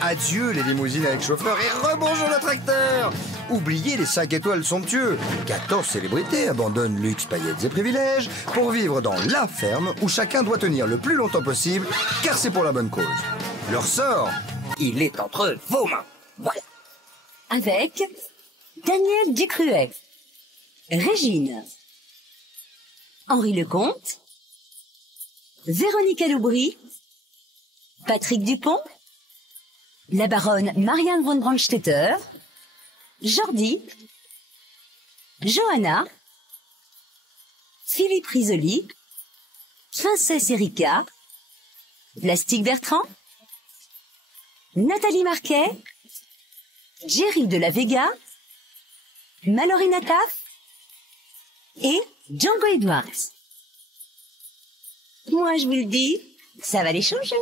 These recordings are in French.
Adieu les limousines avec chauffeur et rebonjour le tracteur. Oubliez les 5 étoiles somptueux. 14 célébrités abandonnent luxe, paillettes et privilèges pour vivre dans la ferme où chacun doit tenir le plus longtemps possible car c'est pour la bonne cause. Leur sort, il est entre vos mains. Voilà. Avec Daniel Ducruet, Régine, Henri Lecomte, Véronique Aloubry, Patrick Dupont, la baronne Marianne von Brandstetter, Jordi, Johanna, Philippe Risoli, Princesse Erika, Plastique Bertrand, Nathalie Marquet, Jerry de la Vega, Mallory Nataf et Django Edwards. Moi, je vous le dis, ça va les changer.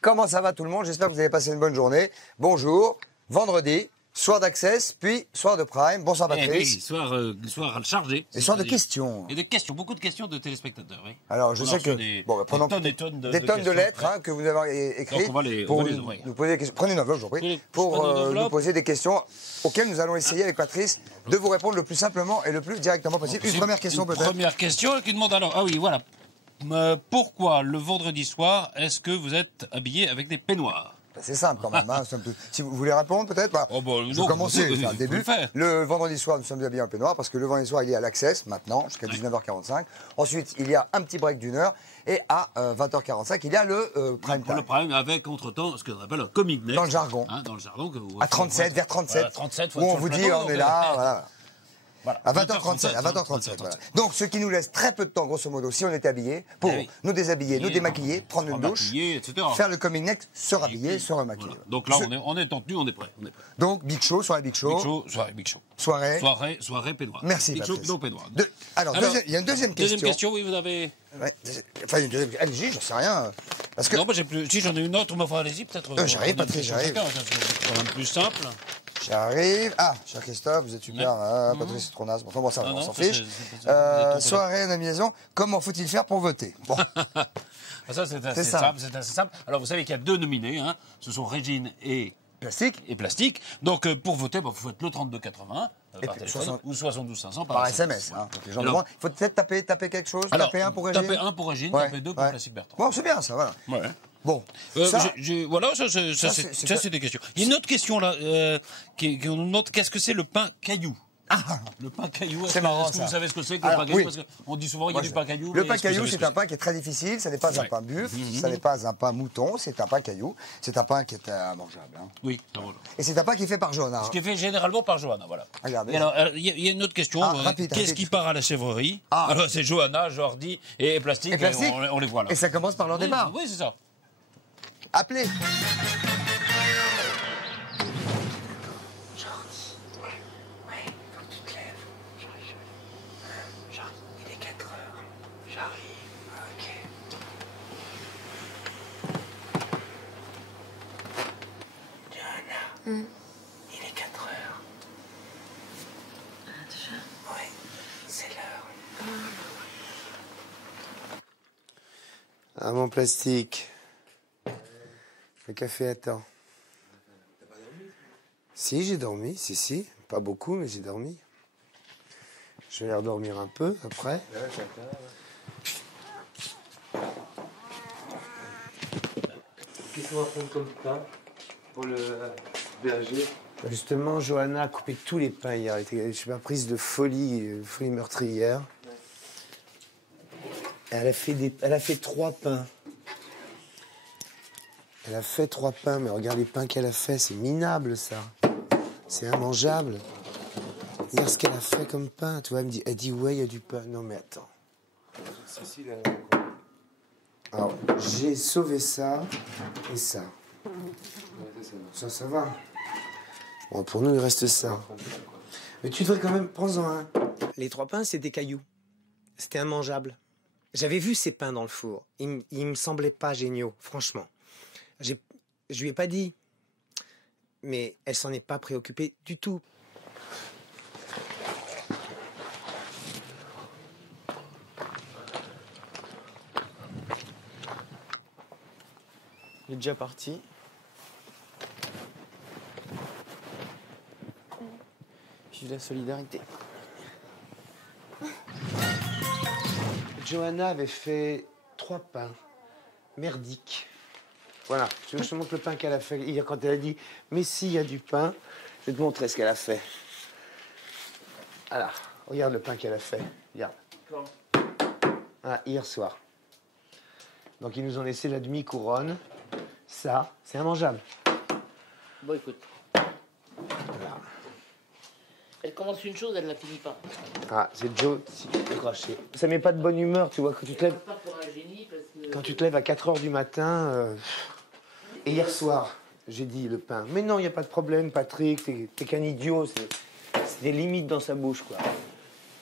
Comment ça va tout le monde? J'espère que vous avez passé une bonne journée. Bonjour, vendredi, soir d'Access, puis soir de Prime. Bonsoir Patrice. Oui, soir chargé. Et soir de questions. Et de questions, beaucoup de questions de téléspectateurs, oui. Alors, je sais que... prenons des tonnes des tonnes de lettres hein, que vous avez écrites. Donc, on va les nous poser des questions. Prenez une enveloppe, je vous prie. Pour nous poser des questions auxquelles nous allons essayer avec Patrice de vous répondre le plus simplement et le plus directement possible. Une première question peut-être. Première question qui demande alors... Ah oui, voilà. Pourquoi le vendredi soir, est-ce que vous êtes habillé avec des peignoirs? C'est simple quand même. Hein. Si vous voulez répondre peut-être, je vais commencer, c'est un début. Le vendredi soir, nous sommes habillés en peignoir parce que le vendredi soir, il y a l'Access maintenant jusqu'à 19h45. Ensuite, il y a un petit break d'1 heure et à 20h45, il y a le prime time. Le prime avec entre-temps ce qu'on appelle un comic net. Dans le jargon. Hein, dans le jargon. À 37, vers 37. Voilà, 37 où on vous dit, on est là, voilà. Voilà. À 20h37, voilà. Donc, ce qui nous laisse très peu de temps, grosso modo, si on était habillé, pour nous déshabiller, nous démaquiller, prendre une douche, faire le coming next, se rhabiller, se remaquiller. Voilà. Donc là, on est en tenue, on est prêt. Donc, Big Show, soirée Big Show. Soirée Big Show. Soirée peignoir. Merci, Big Show, peignoir. Alors, il y a une deuxième question. Deuxième question, oui, vous avez... Ouais, enfin, une deuxième... Allez-y, j'en sais rien. Parce que... Non, moi, j'ai plus... Si j'en ai une autre, mais enfin, allez-y, peut-être... J'arrive, Patrice, j'arrive. C'est quand même plus simple. J'arrive. Ah, cher Christophe, vous êtes super. Patrice, c'est trop naze. Bon, ça, on s'en fiche. Soirée à la maison, comment faut-il faire pour voter? Bon. Ça, c'est assez simple. Alors, vous savez qu'il y a deux nominés. Hein. Ce sont Régine et Plastique. Donc, pour voter, vous faites le 3280 par téléphone ou 72 500 par SMS. Hein. Donc, les gens demandent. Il faut peut-être taper quelque chose. Alors, taper 1 pour Régine. Taper 1 pour Régine, taper 2 pour Plastique Bertrand. Bon, c'est bien ça, voilà. Ouais. Bon. Voilà, ça c'est des questions. Il y a une autre question là, qui nous demande qu'est-ce que c'est le pain caillou? Le pain caillou, c'est marrant. Est-ce que vous savez ce que c'est que le pain caillou? Parce qu'on dit souvent il y a du pain caillou. Le pain caillou, c'est un pain qui est très difficile. Ce n'est pas un pain buffle, ce n'est pas un pain mouton, c'est un pain caillou. C'est un pain qui est mangeable. Hein. Oui, c'est mangeable. Et c'est un pain qui est fait par Johanna. Ce qui est fait généralement par Johanna, voilà. Regardez. Et alors, il y a une autre question. Qu'est-ce qui part à la chèvrerie? Alors, c'est Johanna, Jordi et Plastique. On les voit là. Et ça commence par leur départ. Oui, c'est ça. Appelez. Il est 4 heures. Ah, déjà? Oui, c'est l'heure. Ah, mon Plastique. Le café attend. T'as pas dormi? Si, j'ai dormi, si. Pas beaucoup, mais j'ai dormi. Je vais aller redormir un peu après. Qu'est-ce qu'on va prendre comme pain pour le berger? Justement, Johanna a coupé tous les pains hier. Je suis pas prise de folie meurtrière. Elle a fait 3 pains. Elle a fait 3 pains, mais regarde les pains qu'elle a fait, c'est minable ça. C'est immangeable. Regarde ce qu'elle a fait comme pain, tu vois, elle dit ouais, il y a du pain. Non mais attends. Alors, j'ai sauvé ça et ça. Ça va. Bon, pour nous, il reste ça. Mais tu devrais quand même prendre un. Les 3 pains, c'est des cailloux. C'était immangeable. J'avais vu ces pains dans le four. Ils me semblaient pas géniaux, franchement. Je lui ai pas dit. Mais elle s'en est pas préoccupée du tout. Il est déjà parti. Vive la solidarité. Johanna avait fait 3 pains merdiques. Voilà, je te montre le pain qu'elle a fait hier quand elle a dit « Mais si, il y a du pain », je vais te montrer ce qu'elle a fait. Alors, regarde le pain qu'elle a fait. Regarde. Voilà, hier soir. Donc, ils nous ont laissé la demi-couronne. Ça, c'est immangeable. Bon, écoute. Voilà. Elle commence une chose, elle la finit pas. Ah, c'est Joe qui craché. Ça met pas de bonne humeur, tu vois, quand tu te lèves. Pas pour un génie, parce que... Quand tu te lèves à 4 h du matin. Et hier soir, j'ai dit le pain. Mais non, il n'y a pas de problème, Patrick, t'es qu'un idiot. C'est des limites dans sa bouche, quoi.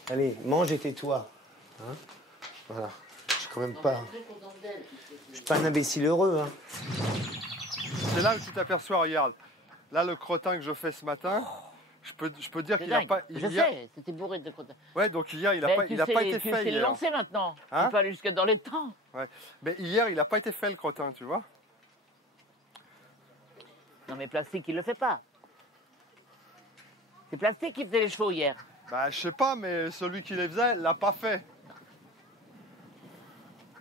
Allez, mange et tais-toi. Hein, voilà. Je suis quand même pas. Je suis pas un imbécile heureux, hein. C'est là où tu t'aperçois, regarde. Là, le crottin que je fais ce matin, je peux dire qu'il n'a pas. Je sais, c'était bourré de crottin. Ouais, donc hier, il n'a pas été fait. Tu sais le lancer maintenant. Hein? Tu peux aller jusque dans les temps. Ouais. Mais hier, il n'a pas été fait le crottin, tu vois. Non, mais Plastique, il le fait pas. C'est Plastique qui faisait les chevaux hier. Bah, je sais pas, mais celui qui les faisait, l'a pas fait.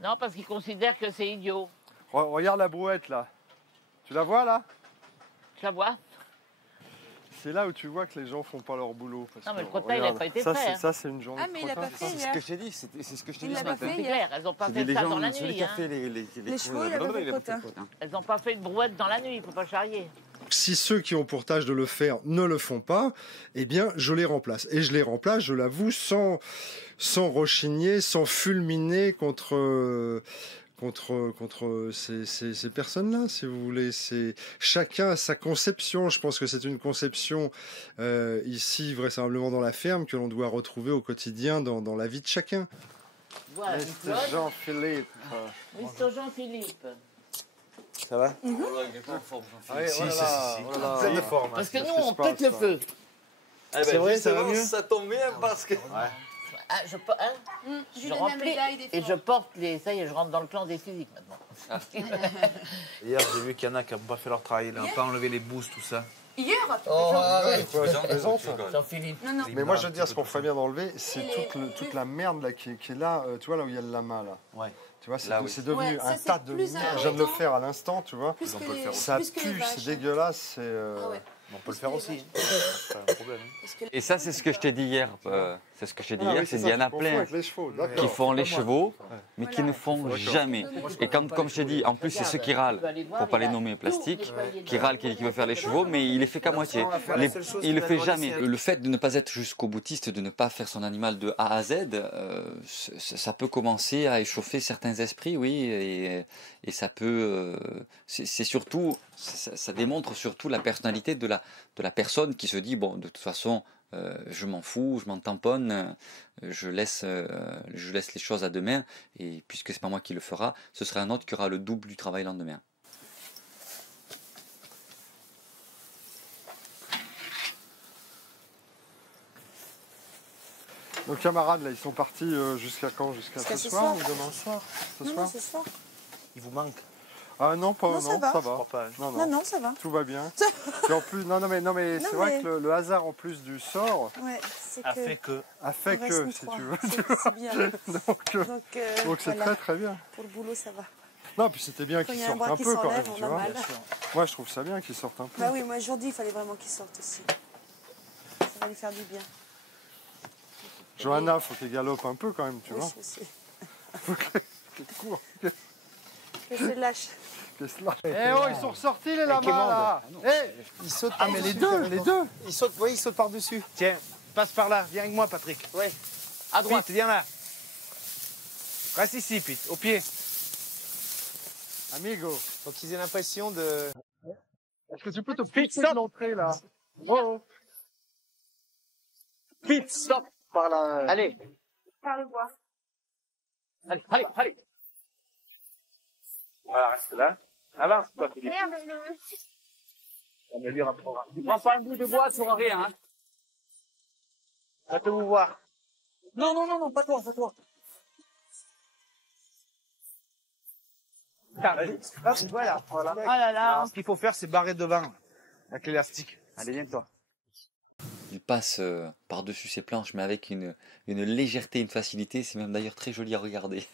Non, parce qu'il considère que c'est idiot. Regarde la brouette, là. Tu la vois, là? Tu la vois? C'est là où tu vois que les gens font pas leur boulot. Parce Non, mais que, le crottin, il n'a pas été fait. Ça, c'est une journée. Ah, mais il n'a pas fait C'est ce hier. que je t'ai dit, c'est ce que je t'ai Il dit l'a ce pas matin. fait C'est hier. clair, elles n'ont pas C'est fait les ça gens, dans la celui nuit. qui a Hein. fait les Les chevaux, il a pas fait le crottin. Elles n'ont pas fait une brouette dans la nuit, il ne faut pas charrier. Si ceux qui ont pour tâche de le faire ne le font pas, eh bien, je les remplace. Et je les remplace, je l'avoue, sans rechigner, sans fulminer contre ces personnes-là, si vous voulez. Chacun a sa conception. Je pense que c'est une conception ici, vraisemblablement dans la ferme, que l'on doit retrouver au quotidien dans la vie de chacun. Voilà, Mr. Jean-Philippe. Mr. Jean-Philippe. Ça va? Il est pas en forme, Jean-Philippe. Si. Pleine de forme. Parce que nous, on pète le feu. C'est vrai, ça va mieux? Ça tombe bien parce que... Ah, je remplis et je porte ça y est, je rentre dans le clan des physiques maintenant. Hier, j'ai vu qu'il y en a qui n'ont pas fait leur travail. Ils n'ont pas enlevé les boosts, tout ça. Hier? Jean-Philippe. Non, non. Mais moi, je veux dire, ce qu'on ferait bien d'enlever, c'est toute la merde là, qui est là, tu vois, là où il y a le lama, là. Ouais. Tu vois, c'est Là, oui. devenu Ouais, ça, un c'est tas de plus merde. Je viens de le important. faire à l'instant, tu vois. Plus On que peut le faire les- Ça plus que les pue, vaches. c'est dégueulasse. Ah ouais. On peut le faire aussi. Plus C'est pas un problème. Parce que Et ça, c'est ce que je t'ai dit hier. C'est ce que je t'ai dit hier, c'est qu'il y en a plein Avec les chevaux, qui d'accord. font les chevaux, mais qui ne font jamais. Et comme je t'ai dit, en plus, c'est ceux qui râlent, pour pas les nommer plastique, qui râlent, qui veut faire les chevaux, mais il les fait qu'à moitié. Il le fait jamais. Le fait de ne pas être jusqu'au boutiste, de ne pas faire son animal de A à Z, ça peut commencer à échauffer certains esprits, oui, et ça peut. C'est surtout, ça démontre surtout la personnalité de la personne qui se dit bon, de toute façon. Je m'en fous, je m'en tamponne, je laisse les choses à demain, et puisque c'est pas moi qui le fera, ce sera un autre qui aura le double du travail le lendemain. Nos camarades, là, ils sont partis jusqu'à quand? Jusqu'à ce soir ou demain soir? Ce non, soir ce soir. Il vous manque. Ah non, pas, Non, ça va. ça Je va. crois pas. Non, Non, ça va. tout va bien. Et en plus, non, mais c'est vrai que le hasard en plus du sort Ouais, c'est A que. fait que... a fait on que, reste nous si trois. tu veux. C'est bien. Donc c'est voilà. très bien. Pour le boulot, ça va. Non, puis c'était bien Quand il qu'ils y a un sortent bras un qui peu quand même, s'enlève, tu on a vois. mal. Moi, je trouve ça bien qu'ils sortent un peu. Bah oui, moi aujourd'hui, il fallait vraiment qu'il sorte aussi. Ça va lui faire du bien. Johanna, faut qu'elle galope un peu quand même, tu Oui, vois. je sais. Faut qu'elle court. Que je lâche. Eh oh, ils sont ressortis les lamas là. Il saute Ah mais les deux. Il saute, oui, il saute par-dessus. Tiens, passe par là. Viens avec moi, Patrick. Ouais. À droite. Pete, viens là. Reste ici, Pete, au pied. Amigo, Faut qu'ils aient l'impression de... est-ce que tu peux te fixer de l'entrée là? Oh. Pete, stop. Par là. Allez. Par le bois. Allez. Voilà, reste là. Avance, toi, Philippe. Merde, On va lui rapprendre. Tu prends pas un bout de bois, tu n'auras rien. Hein. Va te vous voir. Non, pas toi. Voilà. Ah là là. Ce qu'il faut faire, c'est barrer devant avec l'élastique. Allez, viens toi. passe par-dessus ces planches, mais avec une légèreté, une facilité. C'est même d'ailleurs très joli à regarder.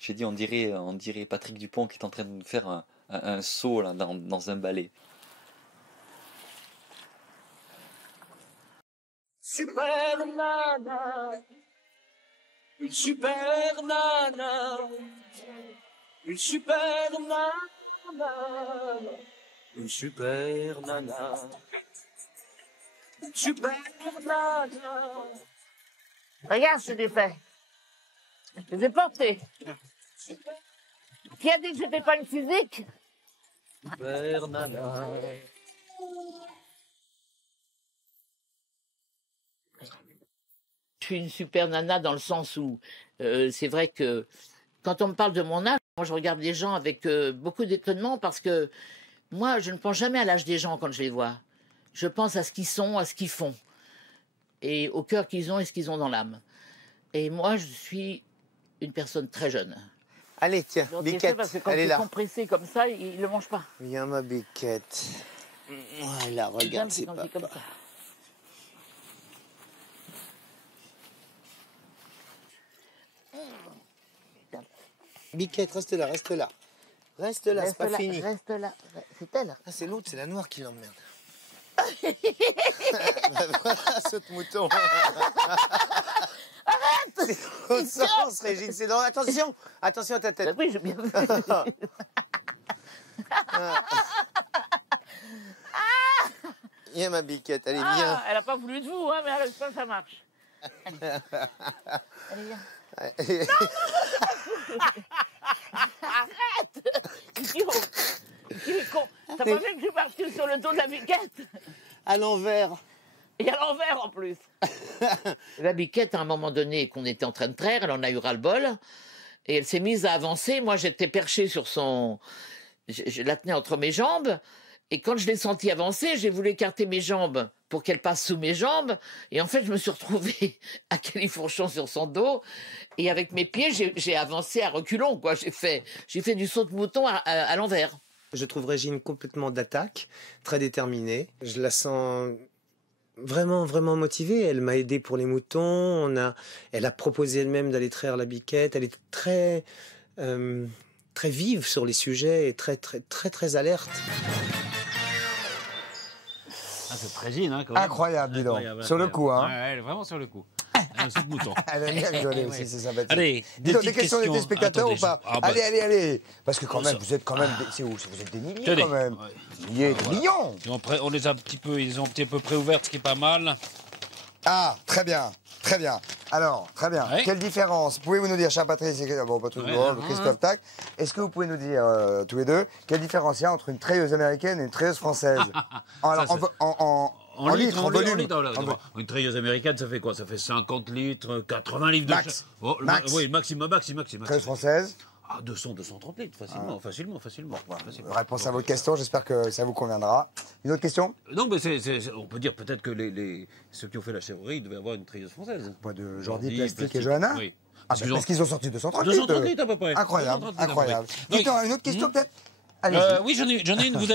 J'ai dit, on dirait Patrick Dupont qui est en train de faire un saut là, dans un ballet. Super nana, une super nana, une super nana, une super nana, une super nana. Regarde ce que j'ai fait. Je les ai portés. Qui a dit que j'étais pas une physique? Super nana. Je suis une super nana dans le sens où c'est vrai que quand on me parle de mon âge, moi je regarde les gens avec beaucoup d'étonnement parce que moi je ne pense jamais à l'âge des gens quand je les vois. Je pense à ce qu'ils sont, à ce qu'ils font et au cœur qu'ils ont et ce qu'ils ont dans l'âme. Et moi je suis une personne très jeune. Allez, tiens, Biquette, parce que quand elle est c'est là. compressé comme ça, il ne le mange pas. Viens, ma Biquette. Voilà, regarde, c'est comme papa. ça. Biquette, reste là, reste là. Reste là, c'est pas fini. Reste là, c'est elle. Ah, c'est l'autre, c'est la noire qui l'emmerde. Voilà, saute-mouton. Arrête! C'est au sens, Régine, c'est dans... Attention, attention à ta tête. Oui, j'ai bien vu. Viens, ma Biquette, allez, viens. Elle n'a pas voulu de vous, hein, mais alors, ça marche. Allez, viens. Arrête! Idiot! Il est con. T'as pas vu que je suis partie sur le dos de la Biquette? À l'envers. Et à l'envers en plus. La Biquette, à un moment donné, qu'on était en train de traire, elle en a eu ras-le-bol. Et elle s'est mise à avancer. Moi, j'étais perchée sur son... Je la tenais entre mes jambes. Et quand je l'ai sentie avancer, j'ai voulu écarter mes jambes pour qu'elle passe sous mes jambes. Et en fait, je me suis retrouvée à califourchon sur son dos. Et avec mes pieds, j'ai avancé à reculons, quoi. J'ai fait du saut de mouton à l'envers. Je trouve Régine complètement d'attaque, très déterminée. Je la sens vraiment, vraiment motivée. Elle m'a aidé pour les moutons. Elle a proposé elle-même d'aller traire la Biquette. Elle est très, très vive sur les sujets et très, très, très, très alerte. Ah, c'est très Régine, hein, quand même. Incroyable, dis donc. Sur le coup, hein. Ouais, elle est vraiment sur le coup. Un saut de mouton. Elle aime bien rigoler aussi, c'est sympathique. Allez, des questions des téléspectateurs ou pas? Ah, bah, allez. Parce que quand même, vous êtes quand même... C'est où? Vous êtes des milliers quand même. Des millions. On les a un petit peu, ils ont un petit peu préouvertes, ce qui est pas mal. Ah, très bien. Très bien. Alors, très bien. Ouais. Quelle différence? Pouvez-vous nous dire, cher Patrice, bon, pas tout le monde, Christophe Tac, est-ce que vous pouvez nous dire, tous les deux, quelle différence il y a entre une treilleuse américaine et une treilleuse française? En litres, en volume. Une treilleuse américaine, ça fait quoi? Ça fait 50 litres, 80 litres Max. Max. Oui, maximum. Treilleuse française? Ah, 200, 230 litres, facilement. Réponse à votre question, j'espère que ça vous conviendra. Une autre question? Non, mais on peut dire peut-être que ceux qui ont fait la chèvrerie devaient avoir une treilleuse française. Quoi, de Jordi, Plastique et Johanna? Oui. Parce qu'ils ont sorti 230 litres. 230 litres à peu près. Incroyable. Dites-moi, une autre question peut-être? Oui, j'en ai une. Vous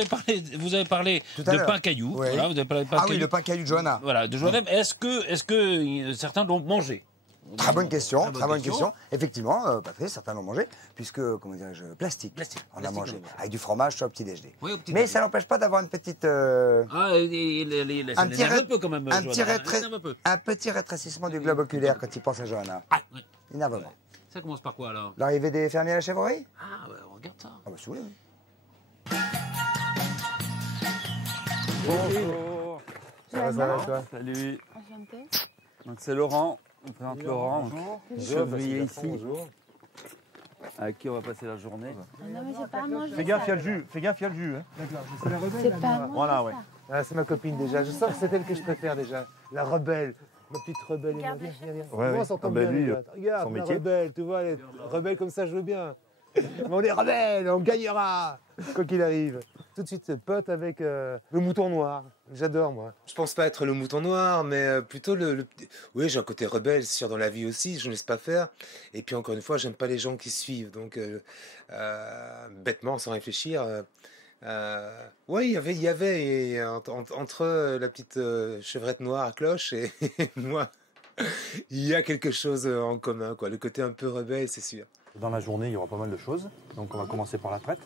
avez parlé de pain caillou. Oui. Voilà, vous avez parlé de pain caillou. Oui, le pain caillou de Johanna. Voilà, de Johanna. Est-ce que certains l'ont mangé? Très bonne question. Effectivement, Patrice, certains l'ont mangé, puisque, comment dirais-je, plastique. On a mangé. Avec du fromage, soit au petit déjeuner. Oui, au petit Mais déjeuner. ça n'empêche pas d'avoir une petite. Ça l'énerve un peu quand même. Un petit rétrécissement du globe oculaire quand il pense à Johanna. Ah, oui. Énervement. Ça commence par quoi alors? L'arrivée des fermiers à la chèvrerie? Ah, bah, regarde ça. Ah, bah, si vous voulez, oui. Bonjour. Ça va toi? Salut. Enchantée. Donc c'est Laurent. On présente Laurent. Bonjour. Chevrier ici. Avec qui on va passer la journée. Non mais c'est pas moi. Fais gaffe, il y a le jus. Hein. D'accord. C'est la rebelle. C'est pas moi. Voilà, ouais. Ah, c'est ma copine déjà. Je sens que c'est elle que je préfère déjà. La rebelle. Ma petite rebelle. Viens. Ouais, On s'entend bien. Regarde, son la métier. rebelle, tu vois, elle est rebelle comme ça, je veux bien. Mais on est rebelle, on gagnera, quoi qu'il arrive. Tout de suite, pote avec le mouton noir. J'adore, moi. Je pense pas être le mouton noir, mais plutôt Oui, j'ai un côté rebelle, c'est sûr, dans la vie aussi, je ne laisse pas faire. Et puis encore une fois, j'aime pas les gens qui suivent. Donc, bêtement, sans réfléchir, Oui, il y avait et entre la petite chevrette noire à cloche et moi, il y a quelque chose en commun, quoi. Le côté un peu rebelle, c'est sûr. Dans la journée, il y aura pas mal de choses. Donc, on va commencer par la traite.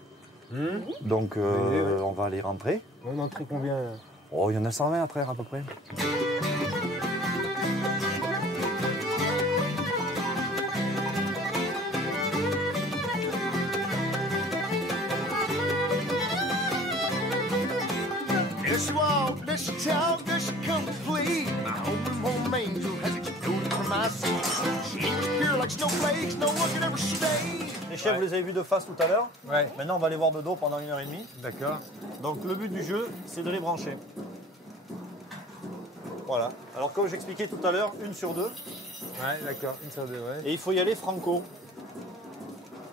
Donc, on va aller rentrer. On entrait combien là? Oh, il y en a 120 à traire à peu près. There she walked, there she talked, there she complete. My homely home angel has exploded from my seat. She was pure like snowflakes, no one could ever stay. Les chefs, vous les avez vus de face tout à l'heure. Ouais. Maintenant, on va les voir de dos pendant 1h30. D'accord. Donc, le but du jeu, c'est de les brancher. Voilà. Alors, comme j'expliquais tout à l'heure, 1 sur 2. Ouais, d'accord, 1 sur 2, ouais. Et il faut y aller franco.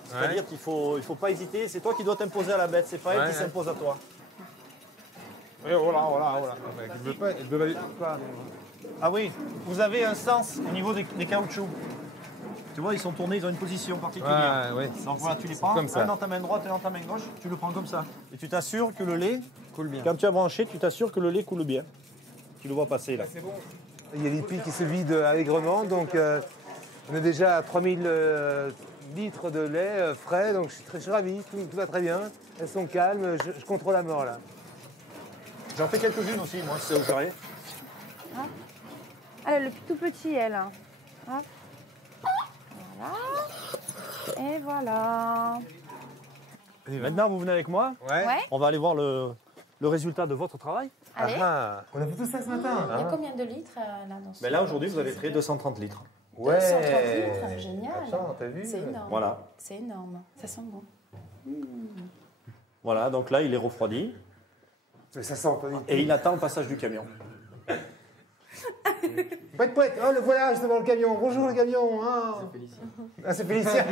C'est-à-dire qu'il faut pas hésiter. C'est toi qui dois t'imposer à la bête. C'est pas elle qui s'impose à toi. Oui, voilà. Elle veut pas. Ah oui, vous avez un sens au niveau des caoutchoucs. Tu vois, ils sont tournés, ils ont une position particulière. Ouais. Donc voilà, tu les prends, comme ça. un dans ta main droite et un dans ta main gauche, tu le prends comme ça. Et tu t'assures que le lait coule bien. Quand tu as branché, tu t'assures que le lait coule bien. Tu le vois passer là. C'est bon. Il y a des piles qui se vident allègrement, donc on est déjà à 3000 litres de lait frais, donc je suis ravi, tout va très bien. Elles sont calmes, je contrôle la mort là. J'en fais quelques-unes aussi, moi, si ça vous ferait. Hop. Elle, le tout petit, elle. Hop. Voilà. Et voilà. Et maintenant, vous venez avec moi. Ouais. On va aller voir le résultat de votre travail. Allez. On a fait tout ça ce matin. Il y a combien de litres là dans ce... Mais là, aujourd'hui, vous allez traiter 230 litres. Ouais. 230 litres, génial. Attends, t'as vu? C'est énorme. Voilà. C'est énorme. Ça sent bon. Voilà, donc là, il est refroidi. Mais ça sent pas du tout. Et il attend le passage du camion. Pouette, oh le voilà, je devant le camion. Bonjour le camion. Hein. C'est Félicien. Ah, c'est Félicien.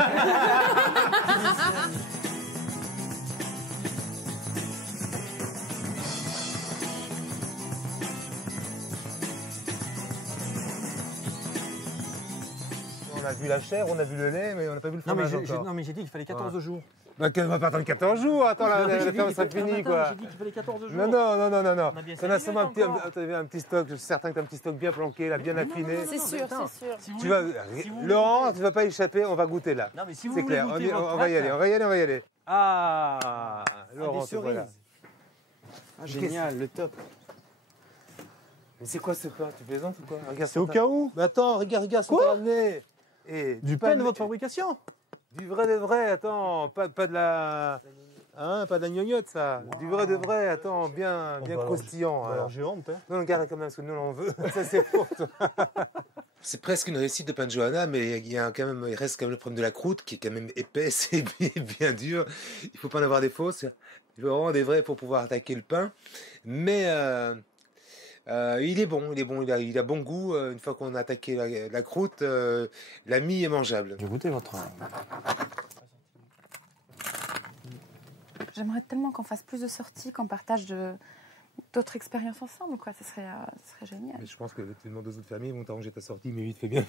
On a vu la chair, on a vu le lait, mais on n'a pas vu le fromage encore. Non, mais j'ai dit qu'il fallait 14 jours. Bah, on va pas attendre 14 jours, attends, la ferme sera finie, quoi. J'ai dit qu'il fallait 14 jours. Non. On a bien On a sûrement un petit stock, je suis certain que tu as un petit stock bien planqué, là, bien affiné. C'est sûr, c'est sûr. Tu vas, Laurent, tu vas pas échapper, on va goûter là. Non, mais si vous c'est voulez clair, goûter on va y aller. Ah, Laurent, des te voilà. cerises. Ah, génial, le top. Mais c'est quoi ce pain? Tu plaisantes ou quoi? C'est au cas où. Mais attends, regarde ce qu'on a amené. Du pain de votre fabrication? Du vrai de vrai, attends, pas de la... Hein, pas de la gnognotte, ça. Wow. Du vrai de vrai, attends, bien croustillant. Alors j'ai honte, hein. Non, garde quand même, parce que nous, on veut. Ça, c'est pour toi. C'est presque une réussite de pain de Johanna, mais il reste quand même le problème de la croûte, qui est quand même épaisse et bien dure. Il faut pas en avoir des fausses. Il faut vraiment des vrais pour pouvoir attaquer le pain. Mais... il est bon, il a bon goût. Une fois qu'on a attaqué la croûte, la mie est mangeable. J'ai goûté votre... J'aimerais tellement qu'on fasse plus de sorties, qu'on partage d'autres expériences ensemble, quoi. Ce serait génial. Mais je pense que tu demandes aux autres familles, ils vont t'arranger ta sortie, mais vite fait bien.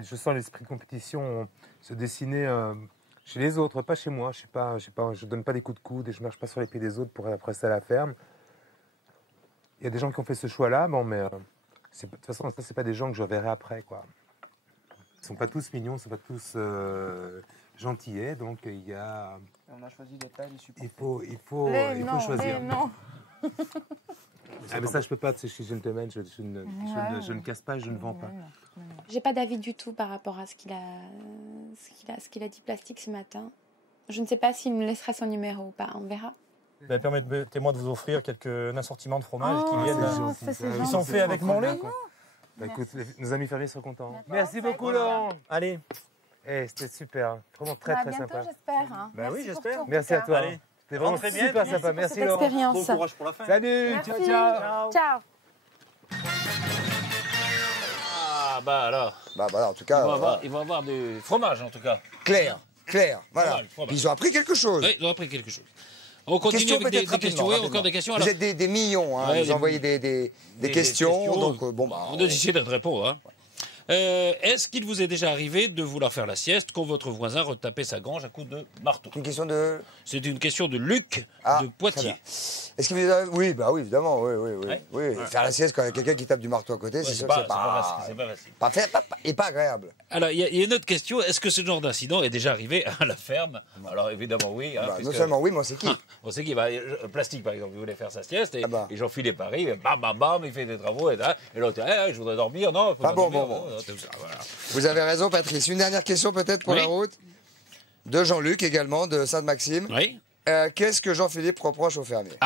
Je sens l'esprit de compétition se dessiner chez les autres, pas chez moi. Je donne pas des coups de coude et je marche pas sur les pieds des autres pour après rester à la ferme. Il y a des gens qui ont fait ce choix-là, bon, mais de toute façon, ça, c'est pas des gens que je verrai après, quoi. Ils sont pas tous mignons, ils sont pas tous gentillets, donc il y a... On a choisi des tailles super. Il faut choisir. Non. Ah, mais ça, je peux pas, je suis gentleman, je ne casse pas, je ne vends pas. J'ai pas d'avis du tout par rapport à ce qu'il a dit Plastique ce matin. Je ne sais pas s'il me laissera son numéro ou pas, on verra. Permettez-moi de vous offrir un assortiment de fromage qui sont faits avec mon lait. Bah, écoute, nos amis fermiers seront contents. Merci beaucoup, Laurent. Allez. C'était super, vraiment très sympa. Bientôt, j'espère. Hein. Bah oui, j'espère. Merci à toi. C'était vraiment super sympa. Merci, Laurent. Bon courage pour la fin. Salut. Merci. Ciao. Ah bah alors. Bah voilà, en tout cas. Ils vont avoir du fromage, en tout cas. Clair, voilà. Ils ont appris quelque chose. Oui, ils ont appris quelque chose. On continue avec des questions. Oui, encore des questions. Vous êtes des millions, hein. Vous envoyez des questions. Donc, bon, bah, on a essayé de répondre. Hein. Est-ce qu'il vous est déjà arrivé de vouloir faire la sieste quand votre voisin retapait sa grange à coups de marteau? Une question de... C'est une question de Luc de Poitiers. Est-ce qu'il vous a... Oui, bah oui, évidemment, oui. Faire la sieste quand il y a quelqu'un qui tape du marteau à côté, c'est sûr que c'est pas facile. Et pas agréable. Alors, il y a une autre question. Est-ce que ce genre d'incident est déjà arrivé à la ferme? Alors, évidemment, oui. Hein, non seulement oui, mais on sait qui. On sait qui. Plastique, par exemple, il voulait faire sa sieste et Jean-Philippe Paris, bam, bam, bam, il fait des travaux et l'autre, je voudrais dormir. Non, bon. Vous avez raison, Patrice. Une dernière question peut-être pour la route. De Jean-Luc également, de Sainte-Maxime. Oui. Qu'est-ce que Jean-Philippe reproche aux fermiers?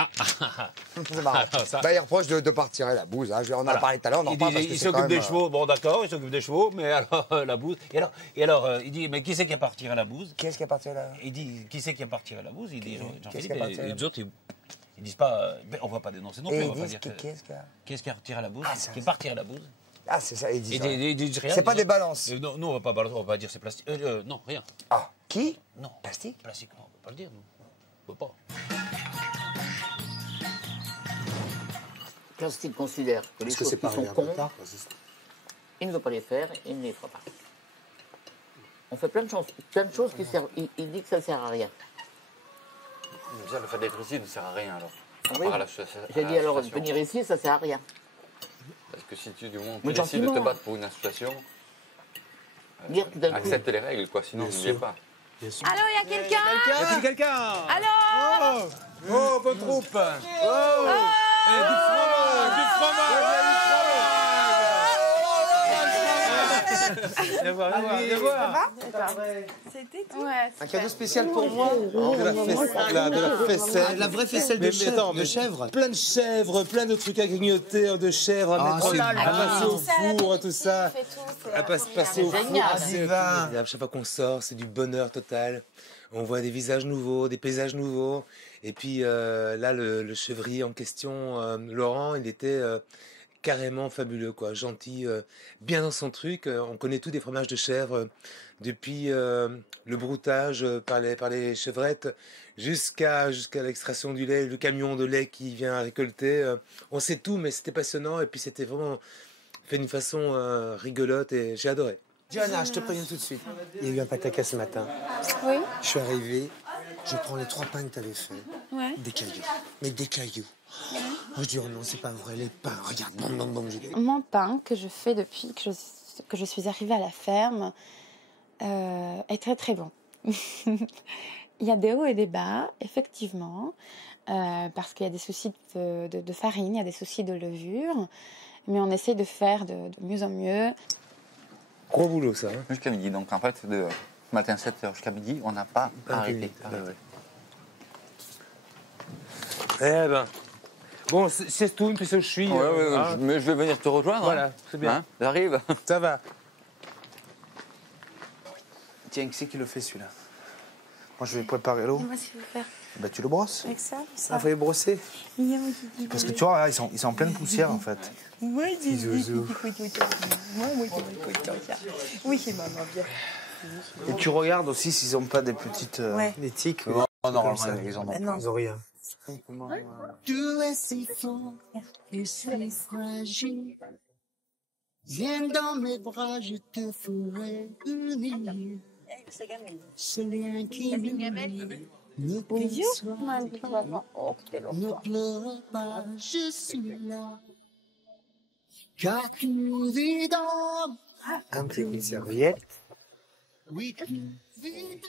C'est marrant. Il reproche de ne pas retirer la bouse. Hein. On en a parlé tout à l'heure, on en parle parce que il s'occupe des chevaux. Bon, d'accord, il s'occupe des chevaux, mais alors la bouse. Et alors, il dit, mais qui c'est qui a pas retiré la bouse? Qui est-ce qui a pas retiré la bouse? Il dit, qui c'est qui a pas retiré la bouse? Il dit, Jean-Philippe. Et les autres, ils disent pas, on va pas dénoncer non plus. On va pas dire qu'est-ce qui a retiré la bouse? Qui n'a pas retiré la bouse? Ah, c'est ça, ils disent rien. C'est pas des balances. Non, on va pas balancer, on va pas dire c'est plastique. Non, rien. Ah, qui? Non. Plastique? Plastique, non, on peut pas le dire, nous. On peut pas. Lorsqu'il considère que les choses qui sont cons, il ne veut pas les faire, il ne les fera pas. On fait plein de choses qui servent. Il dit que ça ne sert à rien. Déjà, le fait d'être ici ne sert à rien alors. Oui. J'ai dit alors, venir ici, ça ne sert à rien. Parce que si tu décides de te battre pour une association, accepte les règles, quoi, sinon ne viens pas. Allô, il y a quelqu'un? Y a-t-il quelqu'un? Allô? Oh, bonne troupe! Oh! Et du fromage! Du fromage! Viens voir. C'était tout. Ouais, un cadeau spécial pour moi. De la faisselle. La vraie faisselle de chèvre. Plein de chèvres, plein de trucs à grignoter, de chèvres, à passer au four, tout ça. À passer au four. À chaque fois qu'on sort, c'est du bonheur total. On voit des visages nouveaux, des paysages nouveaux. Et puis là, le chevrier en question, Laurent, il était carrément fabuleux, quoi, gentil, bien dans son truc. On connaît tous des fromages de chèvre, depuis le broutage par les chevrettes jusqu'à l'extraction du lait, le camion de lait qui vient récolter. On sait tout, mais c'était passionnant et puis c'était vraiment fait d'une façon rigolote et j'ai adoré. Johanna, je te préviens tout de suite. Il y a eu un pataquès ce matin. Oui. Je suis arrivé, je prends les 3 pains que tu avais fait. Ouais. Des cailloux. Mais des cailloux. Ouais. Je dis, oh non, c'est pas vrai, les pains, regarde. Mon pain que je fais depuis que je suis arrivée à la ferme est très très bon. Il y a des hauts et des bas, effectivement, parce qu'il y a des soucis de farine, il y a des soucis de levure, mais on essaye de faire de mieux en mieux. Gros boulot, ça. Hein. Jusqu'à midi. Donc, en fait, de matin 7h jusqu'à midi, on n'a pas arrêté. Eh ben. Bon, c'est tout, puis je suis. Ouais, mais je vais venir te rejoindre. Voilà, c'est bien. Hein, j'arrive. Ça va. Tiens, qui c'est qui le fait celui-là? Moi, je vais préparer l'eau. Moi, si vous faire. Bah, tu le brosses. Avec ça, Ah, faut les brosser. Parce que tu vois, ils sont en pleine poussière, en fait. Oui, maman, bien. Et tu regardes aussi s'ils n'ont pas des petites des tiques. Non, normalement, ils en ont pas. pas. Ils ont rien. Tu es si fort et si fragile. Viens dans mes bras, je te ferai unir. Ce lien qui nous lie. Ne conçois pas, ne pleure pas, je suis là. Car tu vis dans Un petit coup de serviette. oui, tu vis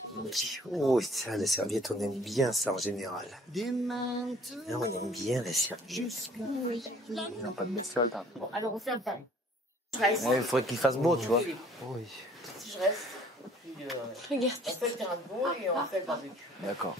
Oh, ça, les serviettes, on aime bien ça en général. des maintenant. Là, on aime bien les serviettes. Jusqu'à Ils n'ont pas de bestiole. Alors, on fait un pain. Il faudrait qu'il fasse beau, tu vois. Oui. Si je reste, puis Regarde. on fait le terrain de boule et on fait le barbecue. D'accord.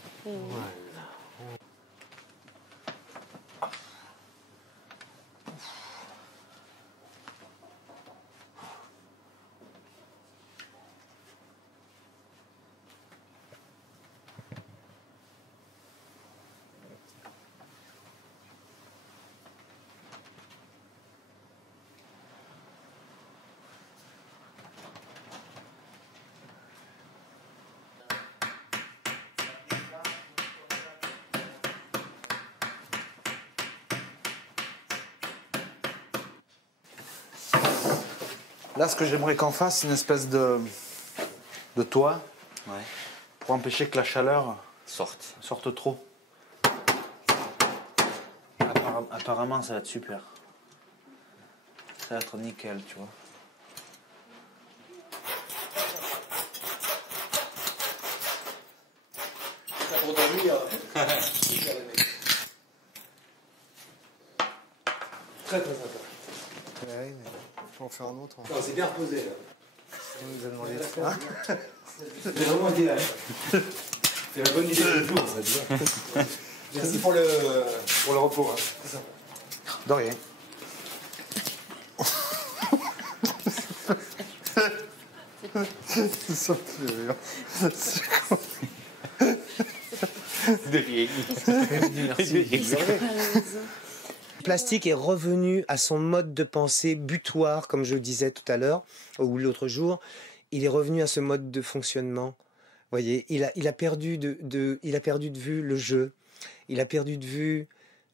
Là, ce que j'aimerais qu'on fasse, c'est une espèce de toit pour empêcher que la chaleur sorte trop. Apparemment, ça va être super. Ça va être nickel, tu vois. Pour dormir. Très sympa. Ouais, mais faut en faire un autre. Non, c'est bien reposé là. On nous a demandé de faire. C'est vraiment idéal. C'est la bonne idée du jour, ça, tu vois. Merci pour le repos. Hein. De rien. C'est ça, Plastique est revenu à son mode de pensée butoir, comme je le disais tout à l'heure, ou l'autre jour. Il est revenu à ce mode de fonctionnement. Vous voyez, il a perdu il a perdu de vue le jeu. Il a perdu de vue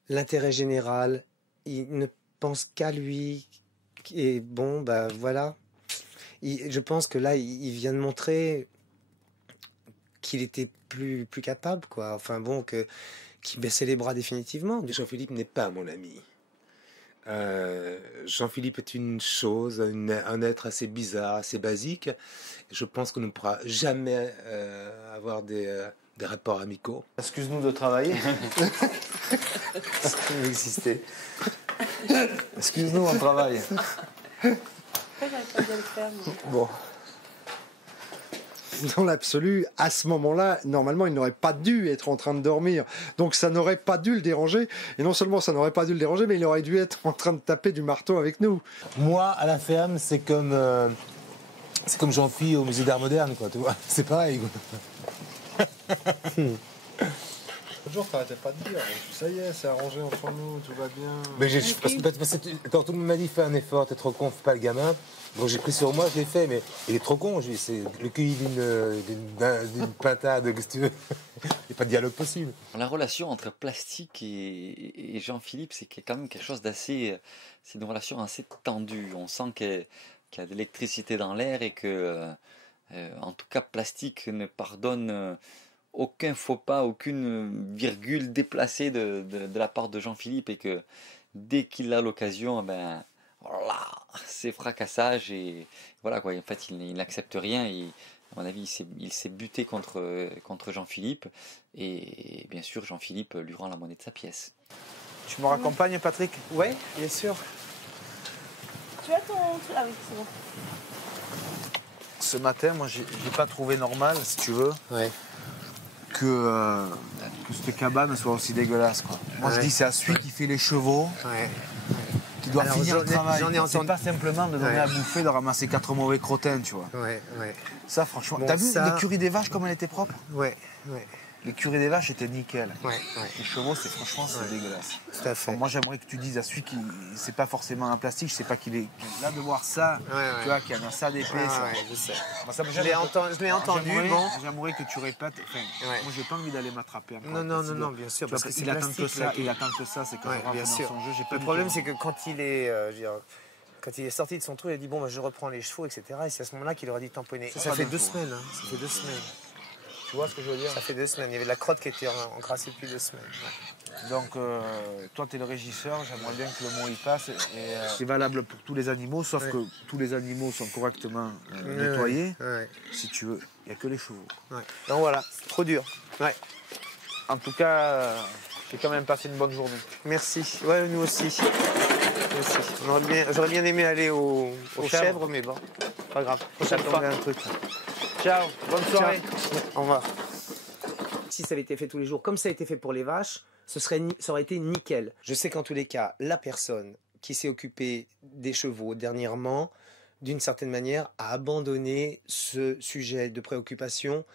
l'intérêt général. Il ne pense qu'à lui. Et bon, bah voilà. Je pense que là, il vient de montrer qu'il était plus capable, quoi. Enfin bon, qu'il baissait les bras définitivement. Jean-Philippe n'est pas mon ami. Jean-Philippe est une chose, un être assez bizarre, assez basique. Je pense qu'on ne pourra jamais avoir des rapports amicaux. Excuse-nous de travailler. Ça peut exister. Excuse-nous, on travaille. Bon. Dans l'absolu, à ce moment-là, normalement, il n'aurait pas dû être en train de dormir. Donc ça n'aurait pas dû le déranger. Et non seulement ça n'aurait pas dû le déranger, mais il aurait dû être en train de taper du marteau avec nous. Moi, à la ferme, c'est comme Jean-Philippe au musée d'art moderne, quoi. Tu vois, c'est pareil. L'autre jour, t'arrêtais pas de dire. Ça y est, c'est arrangé entre nous, tout va bien. Mais quand tout le monde m'a dit fais un effort, t'es trop con, fais pas le gamin. Donc j'ai pris sur moi, je l'ai fait, mais il est trop con. C'est le QI d'une pintade, qu'est-ce que tu veux. Il n'y a pas de dialogue possible. La relation entre Plastique et Jean-Philippe, c'est quand même quelque chose d'assez. C'est une relation assez tendue. On sent qu'il y a de l'électricité dans l'air et que, en tout cas, Plastique ne pardonne aucun faux pas, aucune virgule déplacée de la part de Jean-Philippe, et que dès qu'il a l'occasion, ben voilà, c'est fracassage et voilà quoi. En fait, il n'accepte rien et à mon avis, il s'est buté contre Jean-Philippe, et bien sûr, Jean-Philippe lui rend la monnaie de sa pièce. Tu me raccompagnes, Patrick? Oui, bien sûr. Tu as ton... Ah oui, c'est bon. Ce matin, moi, j'ai pas trouvé normal, si tu veux, que cette cabane soit aussi dégueulasse, quoi. Moi, je dis, c'est à celui qui fait les chevaux, qui doit finir le travail. C'est pas simplement de donner à bouffer, de ramasser 4 mauvais crottins, tu vois. Ça, franchement, t'as vu l'écurie des vaches, comme elle était propre? L'écurie des vaches était nickel. Les chevaux, franchement, c'est dégueulasse. Tout à fait. Bon, moi, j'aimerais que tu dises à celui qui, c'est pas forcément un plastique, je sais pas qu'il est là de voir ça, tu vois, qu'il y a ça d'épais. Je sais. Moi, ça me gêne. Je l'ai entendu. J'aimerais que tu répètes. Moi, j'ai pas envie d'aller m'attraper. Non, bien sûr. Parce que il attend que ça. Il attend que ça, c'est que je rentre dans son jeu. Le problème, c'est que quand il est, quand il est sorti de son trou, il a dit bon, bah, je reprends les chevaux, etc. Et c'est à ce moment-là qu'il aurait dû tamponner. Ça fait 2 semaines. Ça fait 2 semaines. Tu vois ce que je veux dire? Ça fait 2 semaines. Il y avait de la crotte qui était encrassée depuis 2 semaines. Donc, toi, tu es le régisseur. J'aimerais bien que le mot y passe. C'est valable pour tous les animaux, sauf que tous les animaux sont correctement nettoyés. Si tu veux, il n'y a que les chevaux. Donc voilà, trop dur. En tout cas, j'ai quand même passé une bonne journée. Merci. Ouais, nous aussi. J'aurais bien aimé aller aux chèvres, mais bon, pas grave. Prochaine fois. Un truc. Ciao, bonne soirée. Ciao. Au revoir. Si ça avait été fait tous les jours, comme ça a été fait pour les vaches, ça aurait été nickel. Je sais qu'en tous les cas, la personne qui s'est occupée des chevaux dernièrement, d'une certaine manière, a abandonné ce sujet de préoccupation.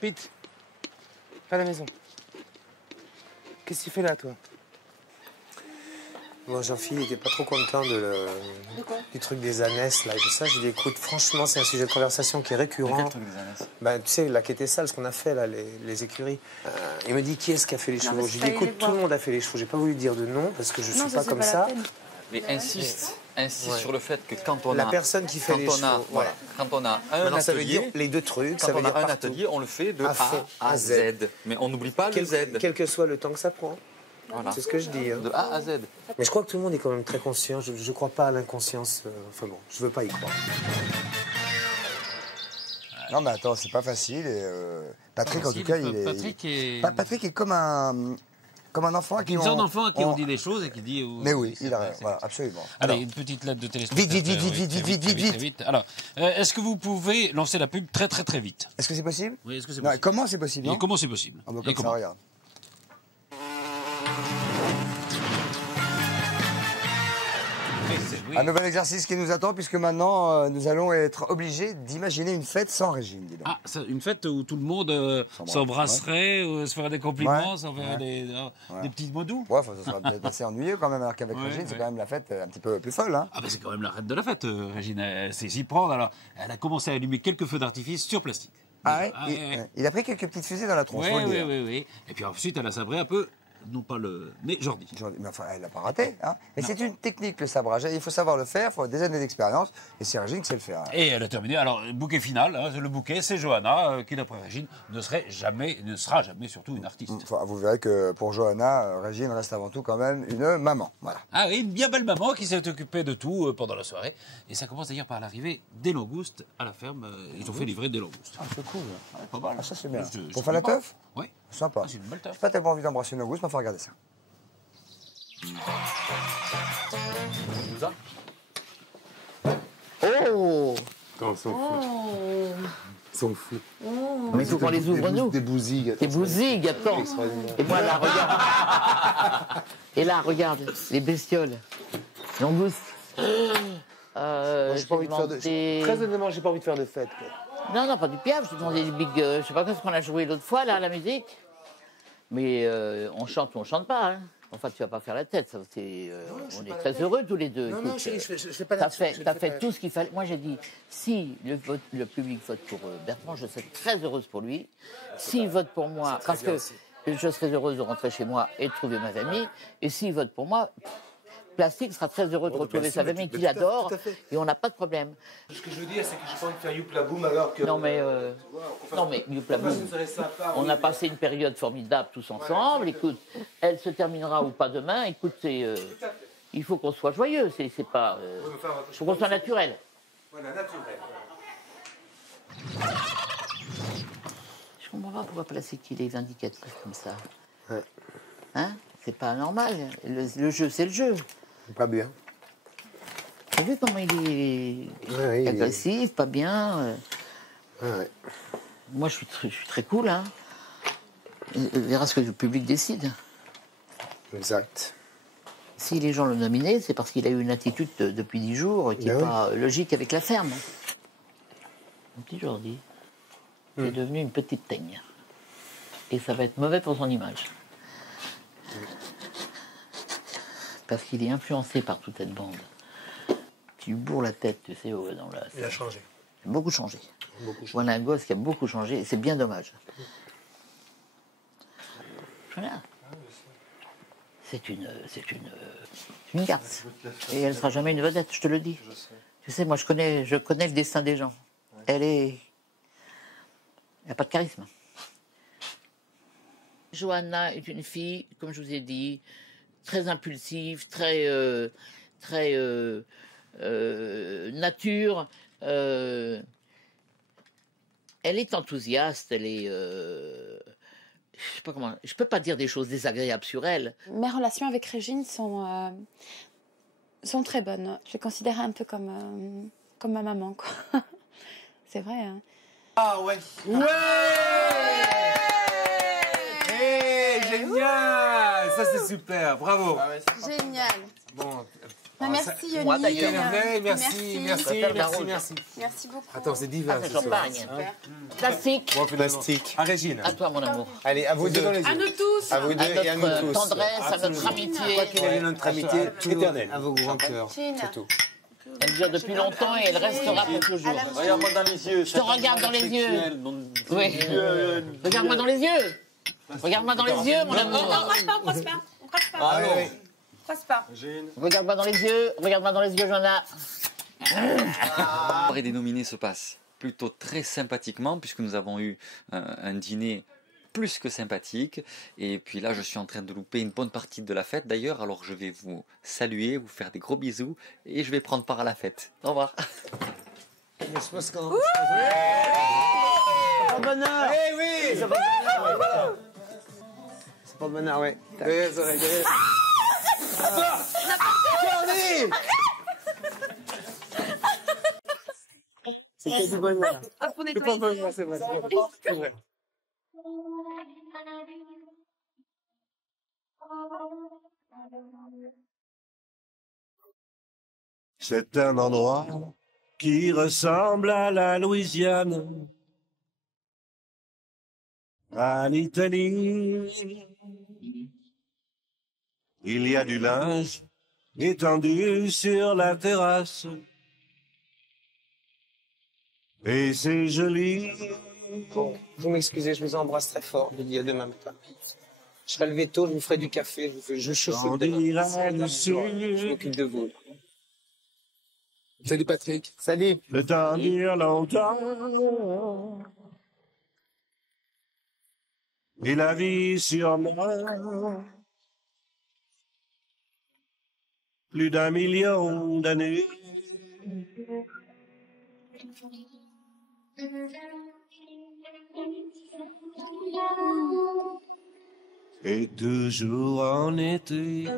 Pete, pas à la maison. Qu'est-ce que tu fais là, toi? Moi, Jean-Philippe n'était pas trop content du truc des ânesses, là, et tout ça. J'ai dit, écoute, franchement, c'est un sujet de conversation qui est récurrent. Quel truc des ânesses? Bah, tu sais, la quête est sale, ce qu'on a fait, là, les écuries. Il me dit, qui est-ce qui a fait les chevaux? J'ai dit, écoute, tout le monde a fait les chevaux. J'ai pas voulu dire de nom, parce que je suis pas comme ça. Mais insiste sur le fait que quand on a... La personne qui fait les chevaux, voilà. Quand on a un atelier... ça veut dire les deux trucs, quand ça veut on a dire un partout. atelier, on le fait de A à Z. Mais on n'oublie pas le Z. Quel que soit le temps que ça prend. Voilà. C'est ce que je dis. Hein. De A à Z. Mais je crois que tout le monde est quand même très conscient. Je ne crois pas à l'inconscience. Enfin bon, je veux pas y croire. Non, mais attends, c'est pas facile. Et, Patrick, en tout cas, Patrick est comme un enfant à qui Une sorte d'enfant à qui on dit des choses et qui dit... Mais oui, il a voilà, absolument. Allez, une petite lettre de téléspectateur. Vite. Alors, est-ce que vous pouvez lancer la pub très vite? Est-ce que c'est possible? Oui, est-ce que c'est possible? Comment c'est possible? Et comment c'est possible? Ah bah, comme ça, regarde. Un nouvel exercice qui nous attend, puisque maintenant, nous allons être obligés d'imaginer une fête sans Régine, dis donc. Ah, une fête où tout le monde s'embrasserait, se ferait des compliments, s'enverrait des petits mots doux. Ouais, ça serait peut-être assez ennuyeux quand même, alors qu'avec Régine, c'est quand même la fête un petit peu plus folle. Hein. Ah, ben c'est quand même la reine de la fête, Régine. Elle sait s'y prendre. Alors, elle a commencé à allumer quelques feux d'artifice sur plastique. Il a pris quelques petites fusées dans la tronche. Oui. Et puis ensuite, elle a sabré un peu. Non pas mais Jordi. Mais enfin, elle n'a pas raté. Hein. Mais c'est une technique, le sabrage. Il faut savoir le faire, il faut des années d'expérience. Et c'est Régine qui sait le faire. Hein. Et elle a terminé. Alors, bouquet final, hein, le bouquet, c'est Johanna, qui d'après Régine ne sera jamais surtout une artiste. Enfin, vous verrez que pour Johanna, Régine reste avant tout quand même une maman. Voilà. Ah oui, une bien belle maman qui s'est occupée de tout pendant la soirée. Et ça commence d'ailleurs par l'arrivée des langoustes à la ferme. Ils ont fait livrer des langoustes. Ah, c'est cool. Pas mal. Ah, ça, c'est bien. Pour faire la teuf? Oui. Sympa. C'est une belle teuf. J'ai pas tellement envie d'embrasser une langouste, mais faut regarder ça. Oh! Ils sont fous. Mais il faut qu'on les ouvre, nous. Des bousigues. Des bousigues, attends. Et moi, là, regarde. Et là, regarde, les bestioles. Langoustes. J'ai pas envie de faire de... Très honnêtement, j'ai pas envie de faire de fête. Quoi. Non, pas du piaf. J'ai demandé des big... je sais pas qu'est-ce qu'on a joué l'autre fois, là, à la musique. Mais on chante ou on chante pas, hein. Enfin, tu vas pas faire la tête. Ça, on est très heureux tous les deux. Non, écoute, je fais pas la tête. T'as fait tout ce qu'il fallait. Moi, j'ai dit, si le public vote pour Bertrand, je serai très heureuse pour lui. S'il vote pour moi, parce que je serai heureuse de rentrer chez moi et de trouver ma famille. Et s'il vote pour moi, Plastique sera très heureux de retrouver sa famille qu'il adore. Et on n'a pas de problème. Ce que je veux dire, c'est que j'ai pas envie de faire Youpla Boum alors que... Non, mais Youpla Boum, on a passé une période formidable tous ensemble. Écoute, elle se terminera ou pas demain. Écoute, il faut qu'on soit joyeux. C'est pas... il faut qu'on soit naturel. Voilà, naturel. Je comprends pas pourquoi Plastique il est vindicatif comme ça. Ouais. Hein? C'est pas normal. Le jeu, c'est le jeu. Pas bien. T'as vu comment il est agressif, pas bien. Moi, je suis très cool, hein. On verra ce que le public décide. Exact. Si les gens l'ont nominé, c'est parce qu'il a eu une attitude depuis 10 jours qui n'est pas logique avec la ferme. Mon petit Jordi est devenu une petite teigne. Et ça va être mauvais pour son image. Parce qu'il est influencé par toute cette bande. Tu bourres la tête, tu sais, dans la... Il a changé. Beaucoup changé. Voilà un gosse qui a beaucoup changé, et c'est bien dommage. Voilà. C'est une garce. Et elle ne sera jamais une vedette, je te le dis. Tu sais, moi, je connais le destin des gens. Elle n'a pas de charisme. Johanna est une fille, comme je vous ai dit, très impulsive, très nature. Elle est enthousiaste, elle est... je sais pas comment... Je peux pas dire des choses désagréables sur elle. Mes relations avec Régine sont très bonnes. Je la considère un peu comme ma maman, quoi. C'est vrai, hein. Ah ouais. Ouais. Génial! Ça, c'est super, bravo! Génial! Bon, Merci Yoli. Moi, d'ailleurs. Merci. Merci beaucoup. Attends, c'est divin. C'est champagne. Plastique. Plastique. À Régine. À toi, mon amour. Allez, à vous deux. À nous tous. À vous deux et à nous tous. Tendresse, à notre amitié. Quoi qu'il ait notre amitié éternelle. À vos grands cœurs. Chine. C'est tout. Elle dure depuis longtemps et elle restera pour toujours. Regarde-moi dans les yeux. Je te regarde dans les yeux. Oui. Regarde-moi dans les yeux. Regarde-moi dans les yeux, mon amour. On croise pas. Croise pas. Regarde-moi dans les yeux. Regarde-moi dans les yeux, Johanna. La soirée des nominés se passe plutôt très sympathiquement puisque nous avons eu un dîner plus que sympathique. Et puis là, je suis en train de louper une bonne partie de la fête d'ailleurs. Alors je vais vous saluer, vous faire des gros bisous et je vais prendre part à la fête. Au revoir. Mais je pense qu'on... C'est pas le bonheur. Eh oui, c'est pas le bonheur. C'est pas le bonheur, ouais. C'est que du bonheur. C'est pas le bonheur, c'est vrai. C'est vrai. C'est un endroit qui ressemble à la Louisiane, à l'Italie. Il y a du linge étendu sur la terrasse, et c'est joli. Bon, vous m'excusez, je vous embrasse très fort. Je vous dis à demain matin. Je serai levé tôt, je vous ferai du café, je chauffe le demain. Je m'occupe de vous. Salut Patrick. Salut. Le temps dure longtemps, et la vie sûrement plus d'1 million d'années. Et toujours en été.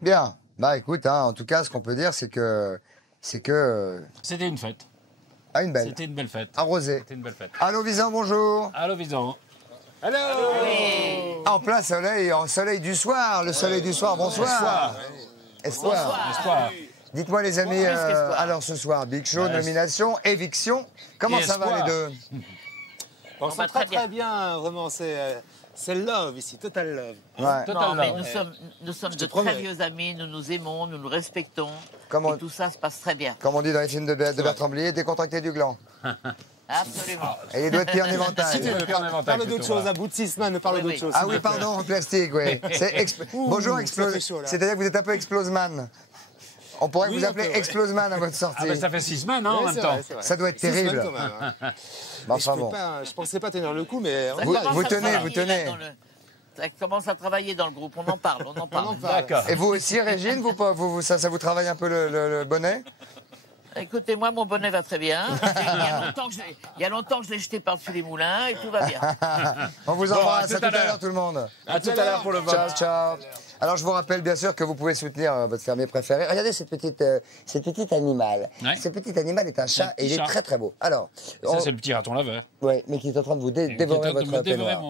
Bien. Bah écoute, hein, en tout cas, ce qu'on peut dire, c'est que... C'était une fête. Ah, une belle. C'était une belle fête. Arrosée. C'était une belle fête. Allô, Visan, bonjour. Allô, Visan. Allô. En plein soleil, en soleil du soir. Le soleil du soir, bonsoir. Espoir. Espoir. Dites-moi, les amis, alors ce soir, Big Show, nomination, éviction. Comment ça va, les deux? On va très bien, vraiment, c'est love ici, total love. Ouais. Non, mais nous sommes de très vieux amis, nous nous aimons, nous nous respectons. Et tout ça se passe très bien. Comme on dit dans les films de Bertrand Blier, décontracté du gland. Absolument. Et les doigts de pied en éventail. Parle d'autre chose, à bout de 6 semaines, parle d'autre chose. Ah oui, pardon, en plastique, oui. Bonjour, c'est-à-dire que vous êtes un peu Exploseman. On pourrait vous appeler Exploseman à votre sortie. Ah ben ça fait 6 semaines, hein, en même temps. Ça doit être terrible. Enfin bon. Je pensais pas tenir le coup, mais... Vous tenez. Ça commence à travailler dans le groupe, on en parle. D'accord. Et vous aussi, Régine, ça vous travaille un peu le bonnet? Écoutez, moi, mon bonnet va très bien. Il y a longtemps que je l'ai jeté par-dessus les moulins et tout va bien. On vous embrasse. À tout à l'heure, tout le monde. À tout à l'heure pour le vote. Ciao, ciao. Alors, je vous rappelle bien sûr que vous pouvez soutenir votre fermier préféré. Regardez cette petite animal. Ouais. Ce petit animal est un chat et il est très très beau. Alors, ça, c'est le petit raton laveur. Oui, mais qui est en train de vous dévorer votre peignoir.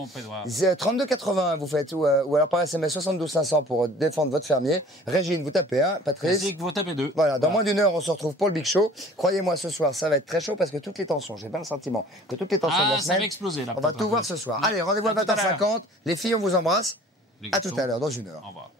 32,80 vous faites, ou alors par SMS 72 500 pour défendre votre fermier. Régine, vous tapez 1, Patrice. Vous tapez 2. Voilà, dans moins d'une heure, on se retrouve pour le Big Show. Croyez-moi, ce soir, ça va être très chaud parce que toutes les tensions, j'ai bien le sentiment que toutes les tensions de la semaine, ça va exploser, là, on va tout voir ce soir. Allez, rendez-vous à 20h50. Les filles, on vous embrasse. À tout à l'heure, dans une heure. Au revoir.